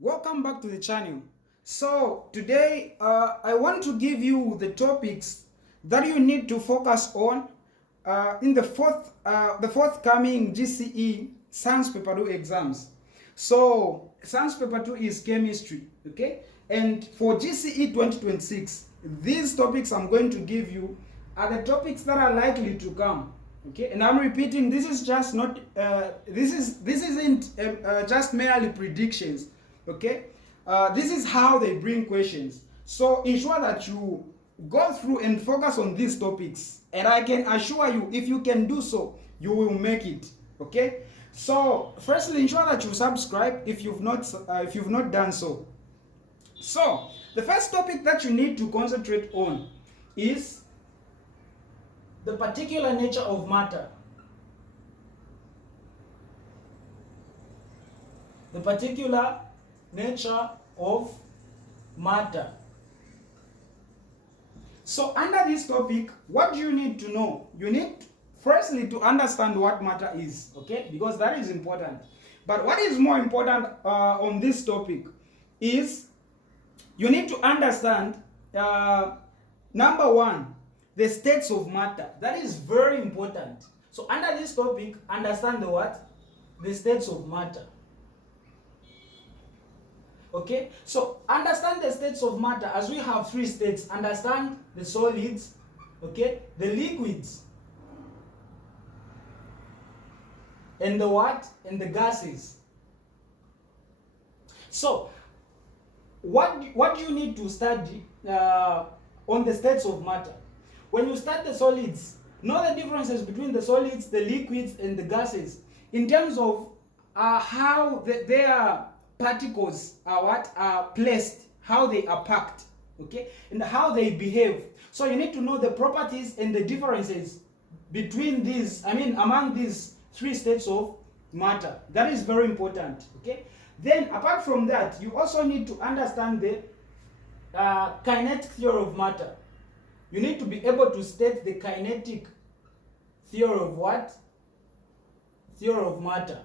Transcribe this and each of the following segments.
Welcome back to the channel. So today I want to give you the topics that you need to focus on in the forthcoming GCE Science Paper 2 exams. So Science Paper 2 is chemistry, okay? And for GCE 2026, these topics I'm going to give you are the topics that are likely to come. Okay, and I'm repeating, this is just not this isn't just merely predictions. Okay, this is how they bring questions. So ensure that you go through and focus on these topics, and I can assure you, if you can do so, you will make it. Okay, so firstly, ensure that you subscribe if you've not done so. So the first topic that you need to concentrate on is the particular nature of matter. The particular nature of matter. So under this topic, what do you need to know? You need firstly to understand what matter is, okay? Because that is important. But what is more important on this topic is you need to understand number one, the states of matter. That is very important. So under this topic, understand the what? The states of matter. Okay, so understand the states of matter as we have three states. Understand the solids, okay, the liquids, and the what? And the gases. So what do you need to study on the states of matter? When you start the solids, know the differences between the solids, the liquids, and the gases in terms of how their particles are placed, how they are packed, okay, and how they behave. So you need to know the properties and the differences between these, among these three states of matter. That is very important, okay. Then apart from that, you also need to understand the kinetic theory of matter. You need to be able to state the kinetic theory of what? Theory of matter.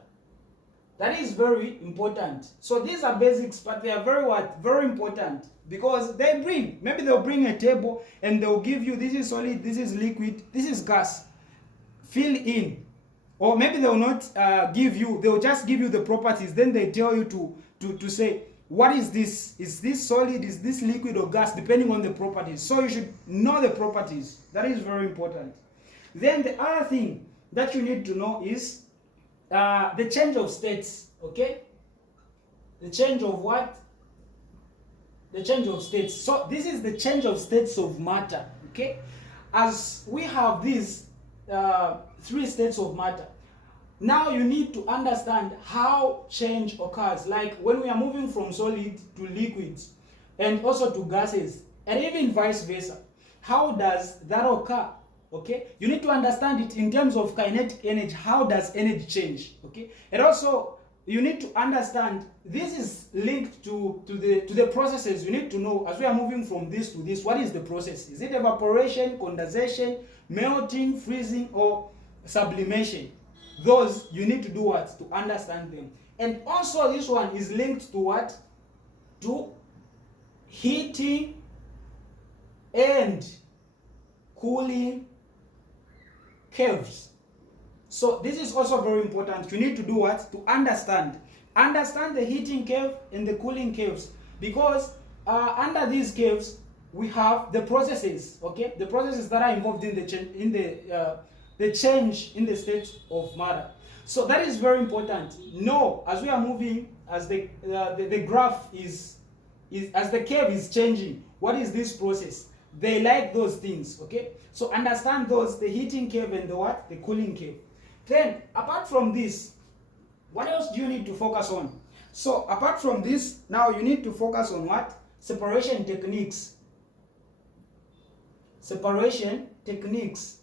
That is very important. So these are basics, but they are very what? Very important, because maybe they'll bring a table and they'll give you, this is solid, this is liquid, this is gas. Fill in. Or maybe they'll not give you, they'll just give you the properties. Then they tell you to say, what is this? Is this solid? Is this liquid or gas? Depending on the properties. So you should know the properties. That is very important. Then the other thing that you need to know is the change of states. Okay? The change of what? The change of states. So this is the change of states of matter. Okay? As we have these three states of matter, now you need to understand how change occurs, like when we are moving from solid to liquids and also to gases, and even vice versa. How does that occur? Okay, you need to understand it in terms of kinetic energy. How does energy change? Okay, and also you need to understand this is linked to the processes. You need to know, as we are moving from this to this, what is the process? Is it evaporation, condensation, melting, freezing, or sublimation? Those you need to do what? To understand them. And also this one is linked to what? To heating and cooling curves. So this is also very important. You need to do what? To understand the heating curve and the cooling curves, because under these curves we have the processes, okay, the processes that are involved in the change in the state of matter. So that is very important. No, as we are moving, as the graph is as the curve is changing, what is this process? They like those things, okay? So understand those, the heating curve and the what? The cooling curve. Then apart from this, what else do you need to focus on? So apart from this, now you need to focus on what? Separation techniques. Separation techniques.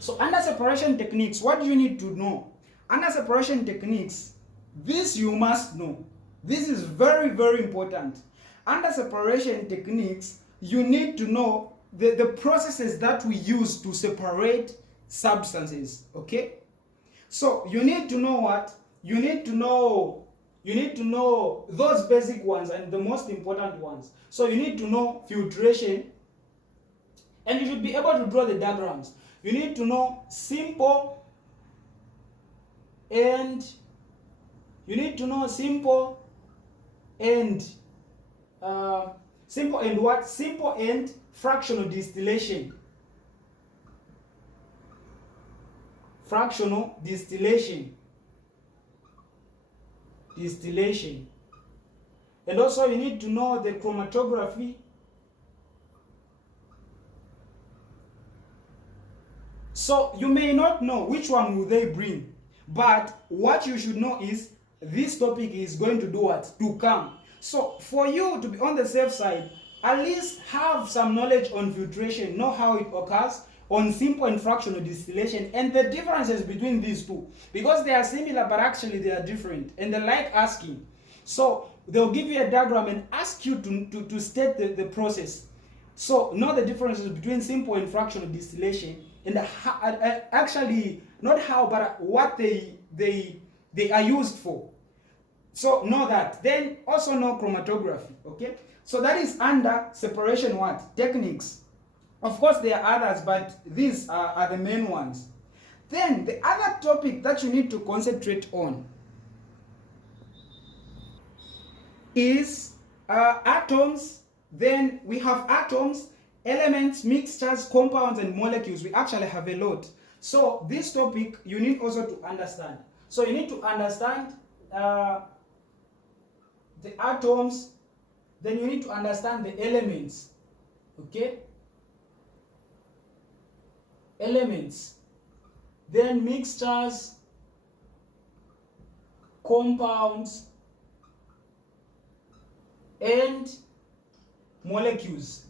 So under separation techniques, what do you need to know? Under separation techniques, this you must know. This is very, very important. Under separation techniques, you need to know the processes that we use to separate substances. Okay, so you need to know what? You need to know those basic ones and the most important ones. So you need to know filtration, and you should be able to draw the diagrams. You need to know simple and simple and what? Simple and fractional distillation. Fractional distillation. And also you need to know the chromatography. So you may not know which one will they bring, but what you should know is this topic is going to do what? To come. So for you to be on the safe side, at least have some knowledge on filtration, know how it occurs, on simple and fractional distillation, and the differences between these two, because they are similar but actually they are different, and they like asking. So they'll give you a diagram and ask you to state the process. So know the differences between simple and fractional distillation, and actually not how, but what they are used for. So know that. Then also know chromatography. Okay, so that is under separation what? Techniques. Of course there are others, but these are the main ones. Then the other topic that you need to concentrate on is atoms. Then we have atoms, elements, mixtures, compounds, and molecules. We actually have a lot. So this topic you need also to understand. So you need to understand the atoms, then you need to understand the elements. Okay? Elements, then mixtures, compounds, and molecules.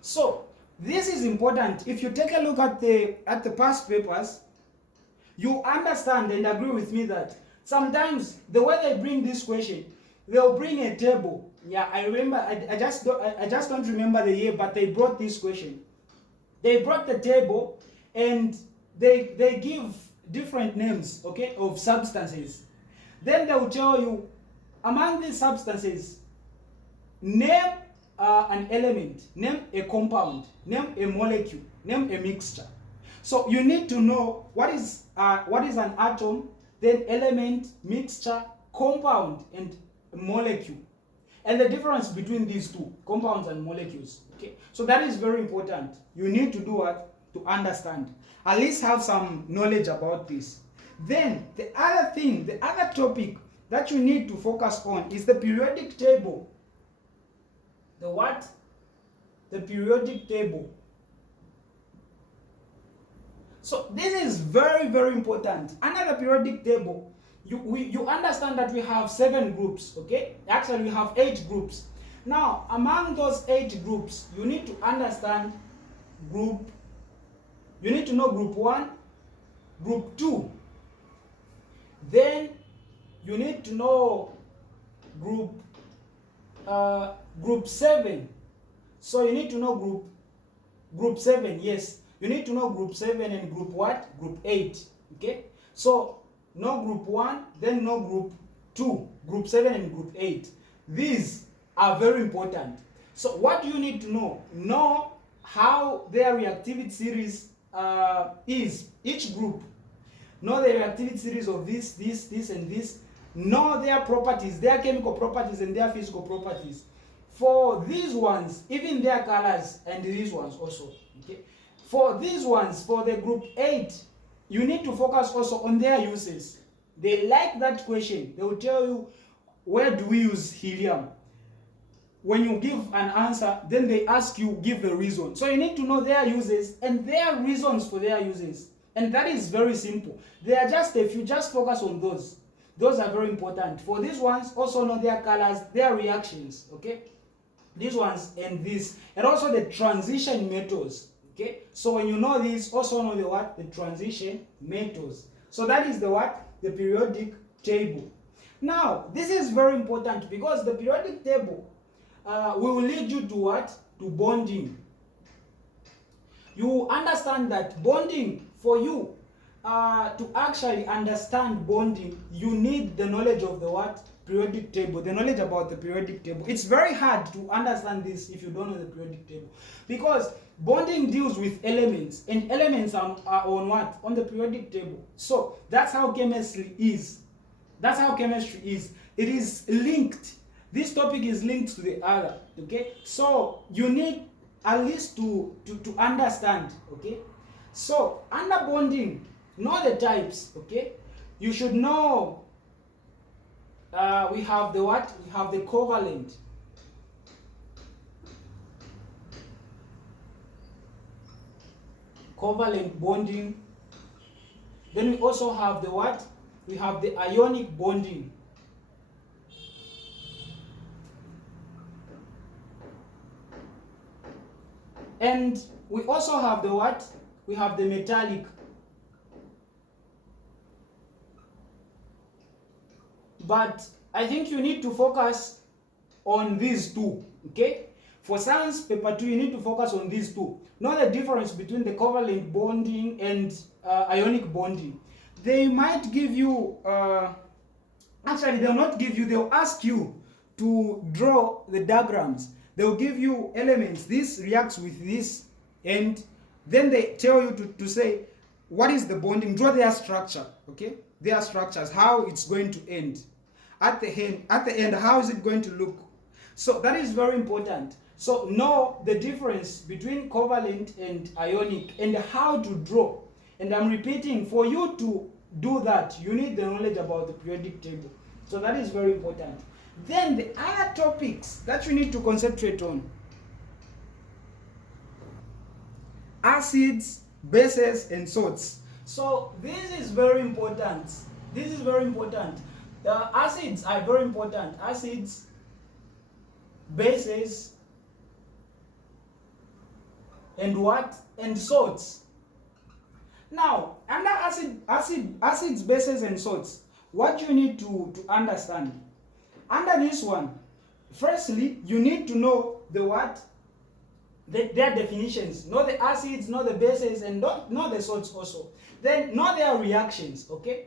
So this is important. If you take a look at the past papers, you understand and agree with me that sometimes the way they bring this question, they'll bring a table. Yeah, I remember. I just don't remember the year, but they brought this question. They brought the table and they give different names, okay, of substances. Then they will tell you, among these substances, name an element, name a compound, name a molecule, name a mixture. So you need to know what is an atom, then element, mixture, compound, and molecule, and the difference between these two, compounds and molecules. Okay, so that is very important. You need to do what? To understand. At least have some knowledge about this. Then the other thing, the other topic that you need to focus on is the periodic table. The what? The periodic table. So this is very, very important. Under the periodic table, you understand that we have 7 groups, okay? Actually, we have 8 groups. Now, among those 8 groups, you need to understand you need to know group 1, group 2. Then you need to know group 7. So you need to know group 7, yes. You need to know group 7 and group what? Group 8, okay? So know group 1, then know group 2, group 7 and group 8. These are very important. So what do you need to know? Know how their reactivity series is, each group. Know the reactivity series of this, and this. Know their properties, their chemical properties and their physical properties. For these ones, even their colors, and these ones also. Okay? For these ones, for the group 8, you need to focus also on their uses. They like that question. They will tell you, where do we use helium? When you give an answer, then they ask you, give a reason. So you need to know their uses and their reasons for their uses. And that is very simple. There are just a few, just focus on those. Those are very important. For these ones, also know their colors, their reactions, okay? These ones and this. And also the transition methods, okay? So when you know this, also know the what? The transition methods. So that is the what? The periodic table. Now, this is very important because the periodic table will lead you to what? To bonding. you understand that bonding, for you to actually understand bonding, you need the knowledge of the what? Periodic table, the knowledge about the periodic table. It's very hard to understand this if you don't know the periodic table, because bonding deals with elements, and elements are on what? On the periodic table. So that's how chemistry is. That's how chemistry is. It is linked. This topic is linked to the other. Okay, so you need at least to understand. Okay, so under bonding, know the types. Okay, you should know. We have the what? We have the covalent. Covalent bonding. Then we also have the what? We have the ionic bonding. And we also have the what? We have the metallic. But I think you need to focus on these two, okay? For science paper 2, you need to focus on these two. Know the difference between the covalent bonding and ionic bonding. They might give you, actually they'll not give you, they'll ask you to draw the diagrams. They'll give you elements, this reacts with this, and then they tell you to say, what is the bonding? Draw their structure, okay? Their structures, how it's going to end. At the end, how is it going to look? So that is very important. So know the difference between covalent and ionic and how to draw. And I'm repeating, for you to do that, you need the knowledge about the periodic table. So that is very important. Then the other topics that you need to concentrate on: acids, bases, and salts. So this is very important. This is very important. The acids are very important. Acids, bases, and what? And salts. Now, under acids, bases, and salts, what you need to understand. Under this one, firstly, you need to know the what? Their definitions. Know the acids, know the bases, and know the salts also. Then know their reactions, okay?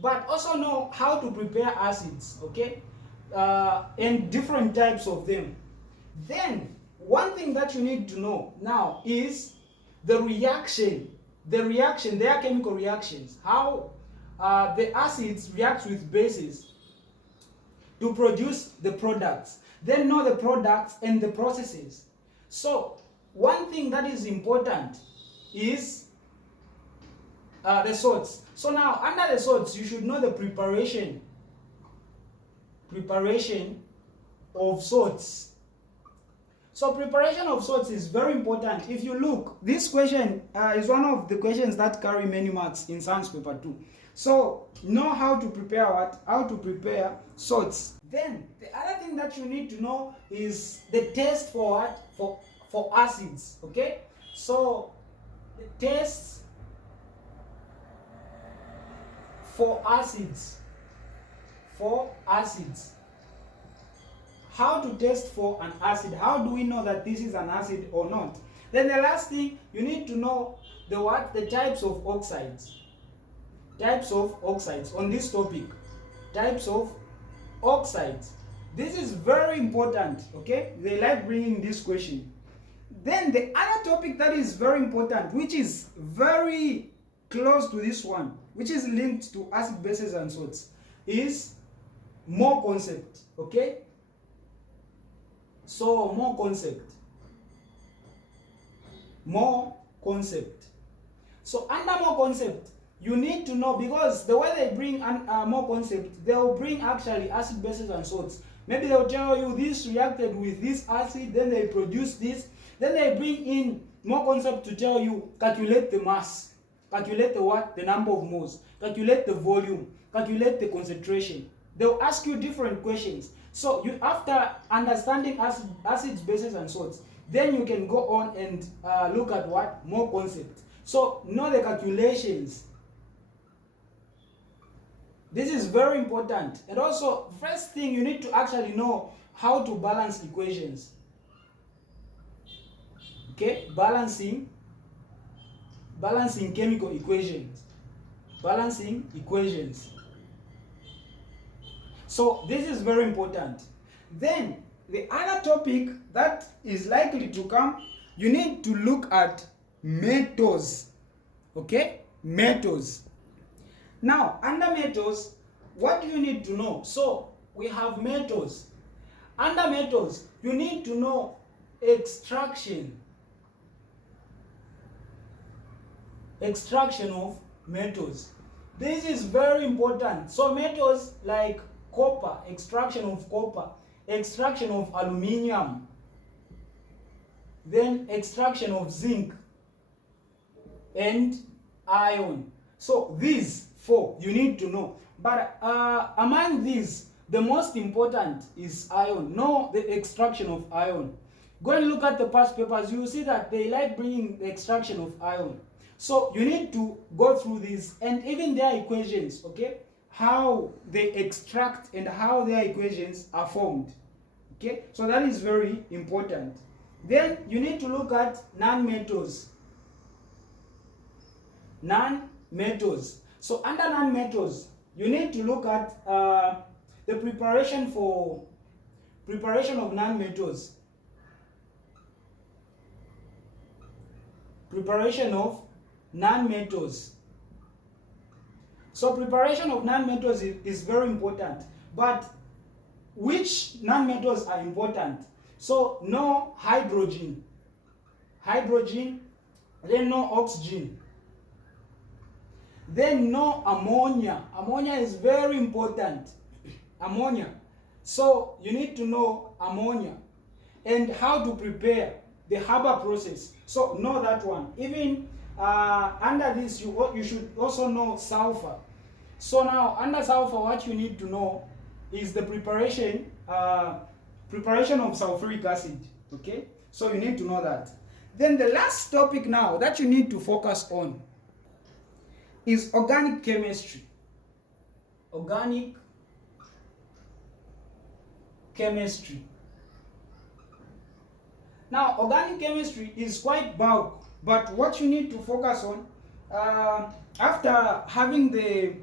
But also know how to prepare acids, okay? And different types of them. Then, one thing that you need to know now is the reaction. Their chemical reactions. How the acids react with bases to produce the products. Then know the products and the processes. So one thing that is important is the salts. So now under the salts, you should know the preparation of salts. So preparation of salts is very important. If you look, this question is one of the questions that carry many marks in science paper 2. So know how to prepare what? How to prepare salts. Then the other thing that you need to know is the test for what? For acids. Okay? So the tests for acids. How to test for an acid? How do we know that this is an acid or not? Then the last thing, you need to know the what? The types of oxides. Types of oxides on this topic. Types of oxides. This is very important, okay? They like bringing this question. Then the other topic that is very important, which is very close to this one, which is linked to acid, bases, and salts, is more concept, okay? So more concept. So under more concept, you need to know, because the way they bring more concept, they'll bring actually acid, bases, and salts. Maybe they'll tell you this reacted with this acid, then they produce this. Then they bring in more concept to tell you, calculate the mass, calculate the what? The number of moles, calculate the volume, calculate the concentration. They'll ask you different questions. So you, after understanding acids, bases, and salts, then you can go on and look at what? More concept. So know the calculations. This is very important. And also, first thing, you need to actually know how to balance equations. Okay, balancing balancing chemical equations. Balancing equations. So this is very important. Then the other topic that is likely to come, you need to look at metals. Okay? Metals. Now, under metals, what do you need to know? So we have metals. Under metals, you need to know extraction. Extraction of metals. This is very important. So metals like copper, extraction of copper, extraction of aluminium, then extraction of zinc and iron. So these four you need to know. But among these, the most important is iron. Know the extraction of iron. Go and look at the past papers. You will see that they like bringing the extraction of iron. So you need to go through these and even their equations, okay? How they extract and how their equations are formed. Okay? So that is very important. Then you need to look at non-metals. Non-metals. So under non-metals, you need to look at the preparation of non-metals. Preparation of non-metals. So preparation of non-metals is very important. But which non-metals are important? So no hydrogen. Hydrogen, then no oxygen. Then no ammonia. Ammonia is very important. Ammonia. So you need to know ammonia and how to prepare the Haber process. So know that one. Even under this, you should also know sulfur. So now under sulfur, what you need to know is the preparation of sulfuric acid. Okay, so you need to know that. Then the last topic now that you need to focus on is organic chemistry. Organic chemistry. Now, organic chemistry is quite bulk, but what you need to focus on after having the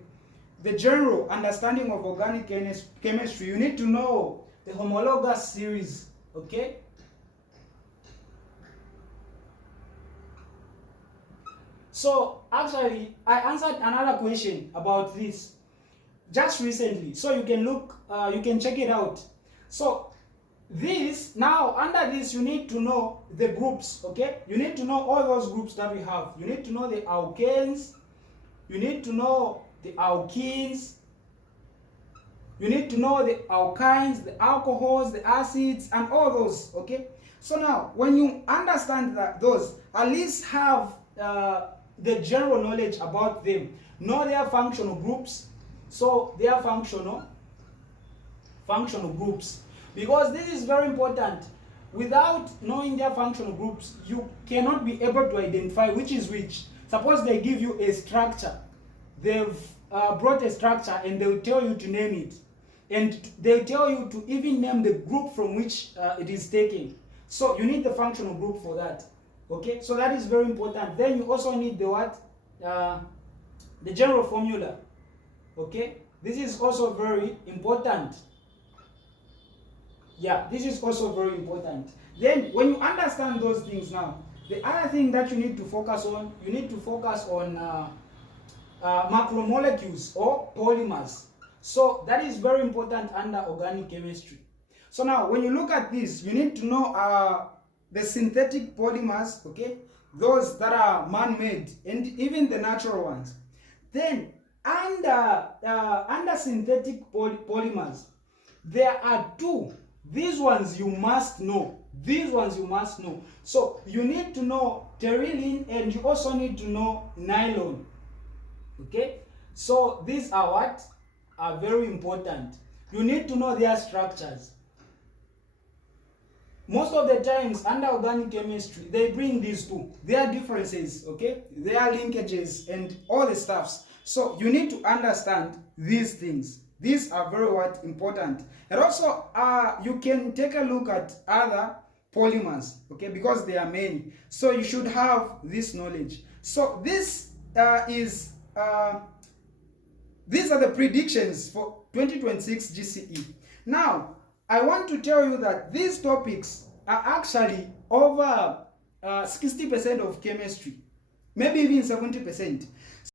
general understanding of organic chemistry, you need to know the homologous series. Okay. So actually, I answered another question about this just recently. So you can look, you can check it out. So this, now under this, you need to know the groups, okay? You need to know all those groups that we have. You need to know the alkanes, you need to know the alkenes, you need to know the alkynes, the alcohols, the acids, and all those, okay? So now, when you understand that those, at least have the general knowledge about them. Know their functional groups. So their functional groups. Because this is very important. Without knowing their functional groups, you cannot be able to identify which is which. Suppose they give you a structure. They've brought a structure and they'll tell you to name it. And they'll tell you to even name the group from which it is taken. So you need the functional group for that. Okay, so that is very important. Then you also need the what? The general formula. Okay, this is also very important. Yeah, this is also very important. Then when you understand those things now, the other thing that you need to focus on, you need to focus on macromolecules or polymers. So that is very important under organic chemistry. So now when you look at this, you need to know the synthetic polymers, okay, those that are man-made and even the natural ones. Then under synthetic polymers, there are two. These ones you must know. These ones you must know. So you need to know terylene and you also need to know nylon. Okay? So these are what are very important. You need to know their structures. Most of the times under organic chemistry, they bring these two. Their differences, okay? Their linkages and all the stuffs. So you need to understand these things. These are very important. And also, you can take a look at other polymers, okay? Because there are many. So you should have this knowledge. So this these are the predictions for 2026 GCE. Now, I want to tell you that these topics are actually over 60% of chemistry, maybe even 70%.